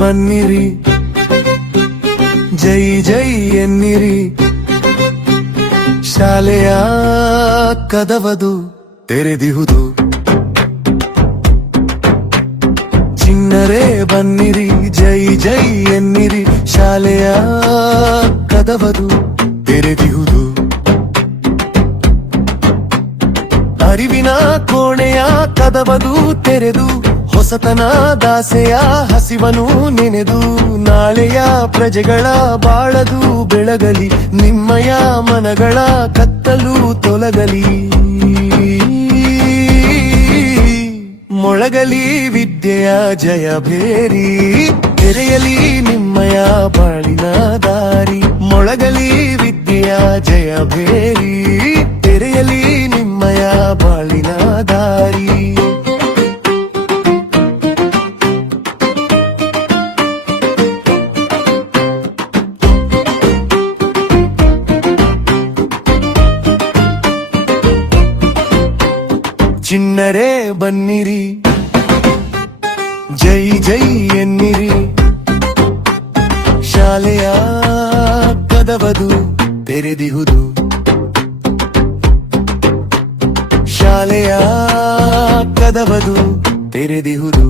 ಬನ್ನಿರಿ ಜೈ ಜೈ ಎನ್ನಿರಿ ಶಾಲೆಯ ಕದವದು ತೆರೆದಿಹುದು ಚಿಣ್ಣರೇ ಬನ್ನಿರಿ ಜೈ ಜೈ ಎನ್ನಿರಿ ಶಾಲೆಯ ಕದವದು ತೆರೆದಿಹುದು ಅರಿವಿನ ಕೋಣೆಯ ಕದವದು ತೆರೆದು ಹೊಸತನ ದಾಸೆಯ ಹಸಿವನು ನೆನೆದು ನಾಳೆಯ ಪ್ರಜೆಗಳ ಬಾಳದು ಬೆಳಗಲಿ ನಿಮ್ಮಯ ಮನಗಳ ಕತ್ತಲು ತೊಲಗಲಿ ಮೊಳಗಲಿ ವಿದ್ಯೆಯ ಜಯ ಭೇರಿ ತೆರೆಯಲಿ ನಿಮ್ಮಯ ಬಾಳಿನ ದಾರಿ ಮೊಳಗಲಿ ವಿದ್ಯೆಯ ಜಯ ಭೇರಿ ತೆರೆಯಲಿ ನಿಮ್ಮಯ ಬಾಳಿನ ದಾರಿ ಚಿಣ್ಣರೇ ಬನ್ನಿರಿ ಜೈ ಜೈ ಎನ್ನಿರಿ ಶಾಲೆಯ ಕದವದು ತೆರೆದಿಹುದು ಶಾಲೆಯ ಕದವದು ತೆರೆದಿಹುದು